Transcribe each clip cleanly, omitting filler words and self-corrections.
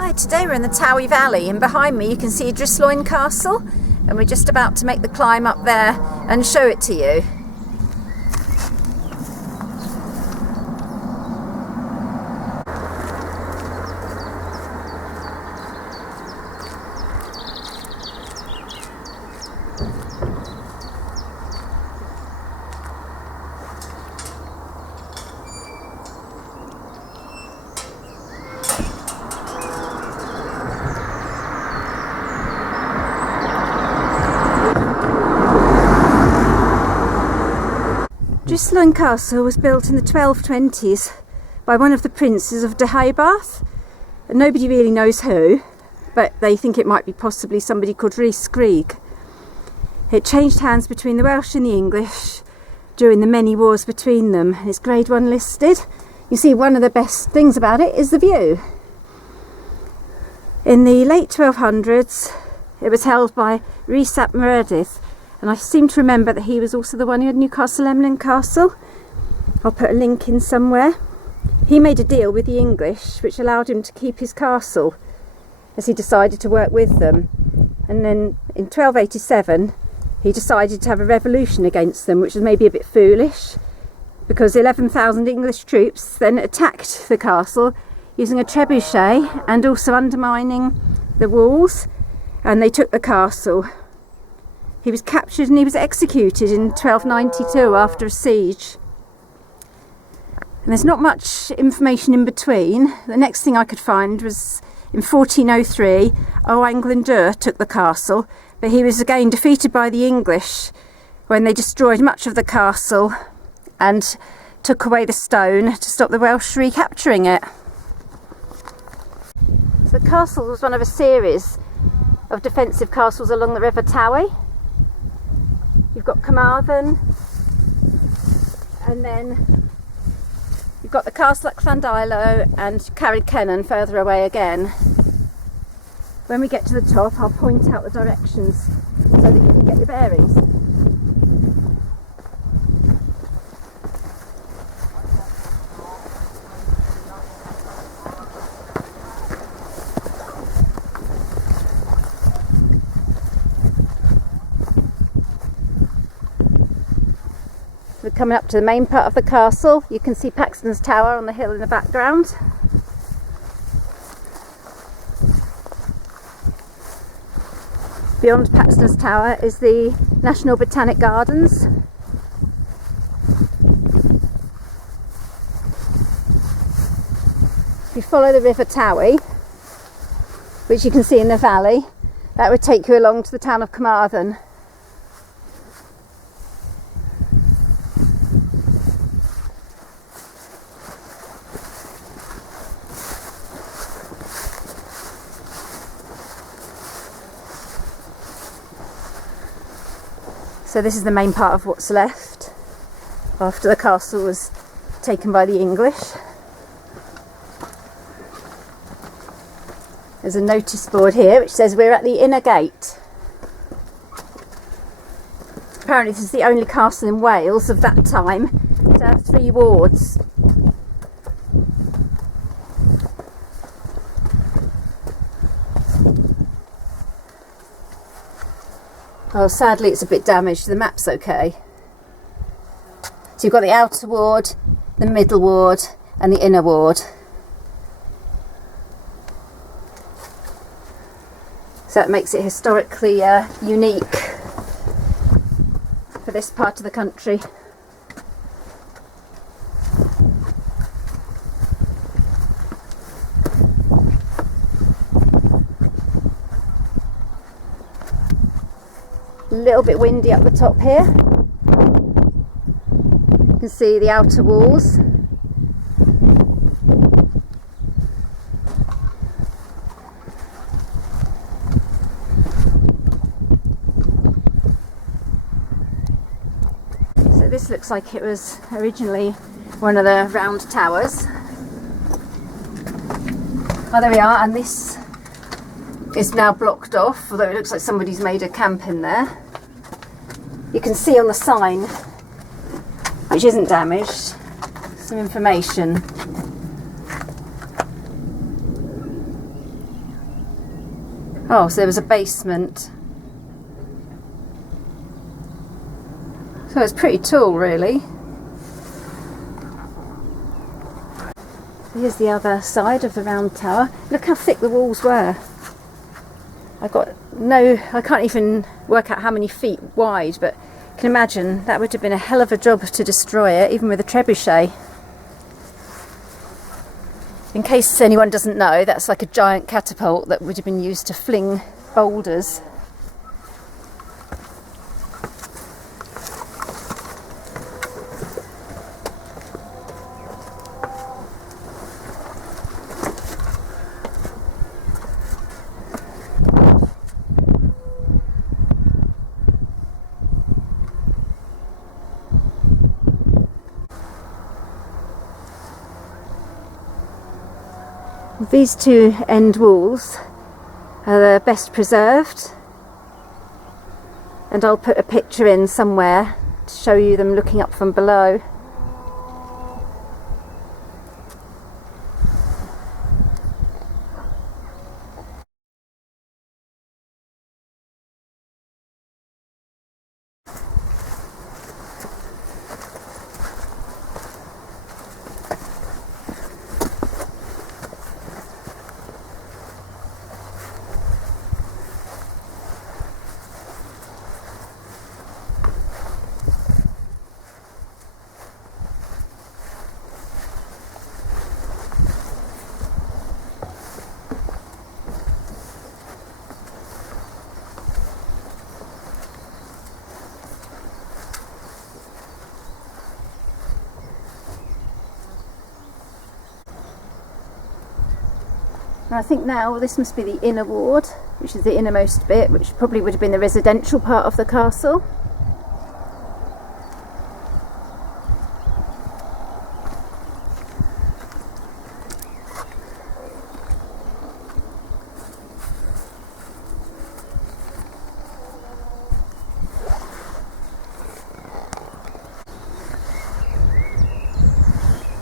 Hi, today we're in the Towie Valley and behind me you can see Dryslwyn Castle and we're just about to make the climb up there and show it to you. Dryslwyn Castle was built in the 1220s by one of the Princes of Deheubarth, and nobody really knows who, but they think it might be possibly somebody called Dryslwyn. It changed hands between the Welsh and the English during the many wars between them. It's Grade 1 listed. You see, one of the best things about it is the view. In the late 1200s it was held by Rhys ap Meredith, and I seem to remember that he was also the one who had Newcastle Emlyn Castle. I'll put a link in somewhere. He made a deal with the English which allowed him to keep his castle as he decided to work with them. And then in 1287 he decided to have a revolution against them, which was maybe a bit foolish, because 11,000 English troops then attacked the castle using a trebuchet and also undermining the walls, and they took the castle. He was captured and he was executed in 1292 after a siege. And there's not much information in between. The next thing I could find was in 1403, unclear took the castle, but he was again defeated by the English when they destroyed much of the castle and took away the stone to stop the Welsh recapturing it. So the castle was one of a series of defensive castles along the River Towie. You've got Carmarthen, and then you've got the castle at Llandilo and Carreg-Cennen further away again. When we get to the top, I'll point out the directions so that you can get your bearings. We're coming up to the main part of the castle. You can see Paxton's Tower on the hill in the background. Beyond Paxton's Tower is the National Botanic Gardens. If you follow the River Towie, which you can see in the valley, that would take you along to the town of Carmarthen. So this is the main part of what's left after the castle was taken by the English. There's a notice board here which says we're at the inner gate. Apparently this is the only castle in Wales of that time to have 3 wards. Oh, sadly it's a bit damaged. The map's okay. So you've got the outer ward, the middle ward and the inner ward. So that makes it historically unique for this part of the country. A little bit windy up the top here. You can see the outer walls. So this looks like it was originally one of the round towers. Oh, there we are, and this is now blocked off, although it looks like somebody's made a camp in there. You can see on the sign, which isn't damaged, some information. Oh, so there was a basement. So it's pretty tall, really. Here's the other side of the round tower. Look how thick the walls were. I can't even work out how many feet wide, but you can imagine that would have been a hell of a job to destroy it, even with a trebuchet. In case anyone doesn't know, that's like a giant catapult that would have been used to fling boulders. These two end walls are the best preserved, and I'll put a picture in somewhere to show you them looking up from below. I think now this must be the inner ward, which is the innermost bit, which probably would have been the residential part of the castle.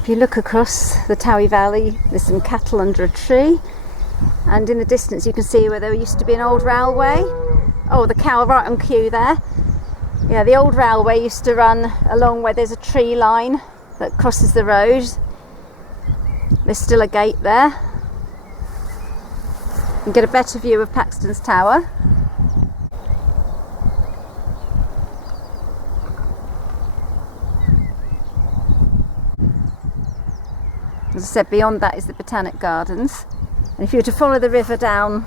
If you look across the Towy Valley, there's some cattle under a tree, and in the distance you can see where there used to be an old railway. Oh, the cow right on cue there. Yeah, the old railway used to run along where there's a tree line that crosses the road. There's still a gate there. You can get a better view of Paxton's Tower. As I said, beyond that is the Botanic Gardens. And if you were to follow the river down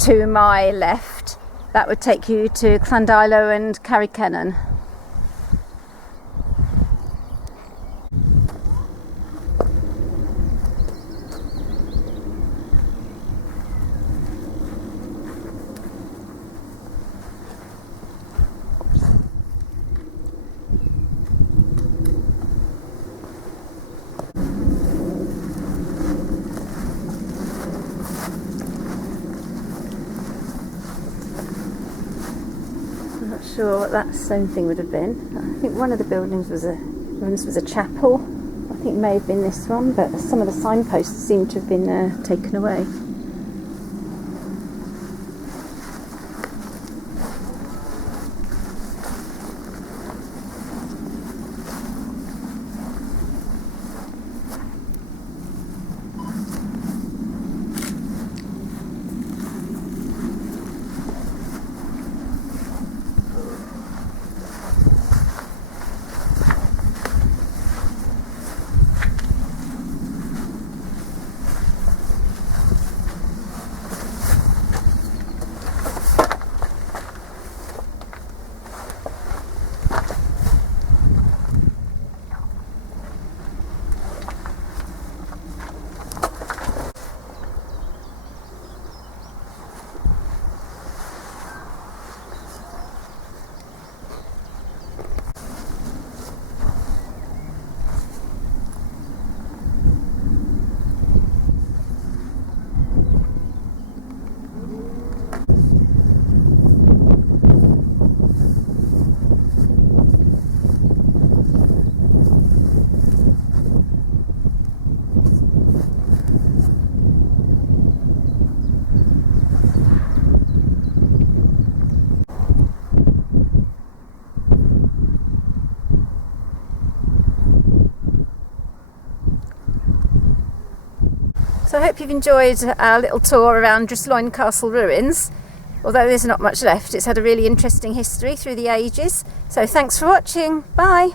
to my left, that would take you to Llandilo and Carrikennan. Sure what that stone thing would have been. I think one of the buildings was a chapel. I think it may have been this one, but some of the signposts seem to have been taken away. So I hope you've enjoyed our little tour around Dryslwyn Castle ruins. Although there's not much left, it's had a really interesting history through the ages. So thanks for watching. Bye.